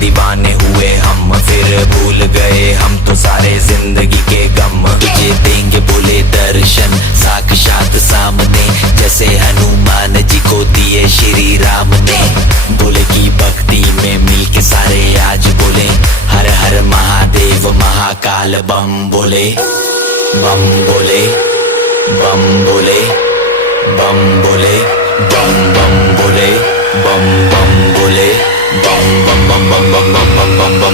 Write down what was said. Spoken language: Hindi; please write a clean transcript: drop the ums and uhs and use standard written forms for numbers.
दीवाने हुए हम, फिर भूल गए हम तो सारे जिंदगी के गम। तुझे देंगे बोले दर्शन साक्षात सामने, जैसे हनुमान जी को दिए श्री राम ने। बोले की भक्ति में मिलके सारे आज बोले, हर हर महादेव महाकाल बम बोले। बम बोले, बम बोले, बम बोले, बम बम बोले, बम बम बोले, बम बम बम बम बम बम बम बम।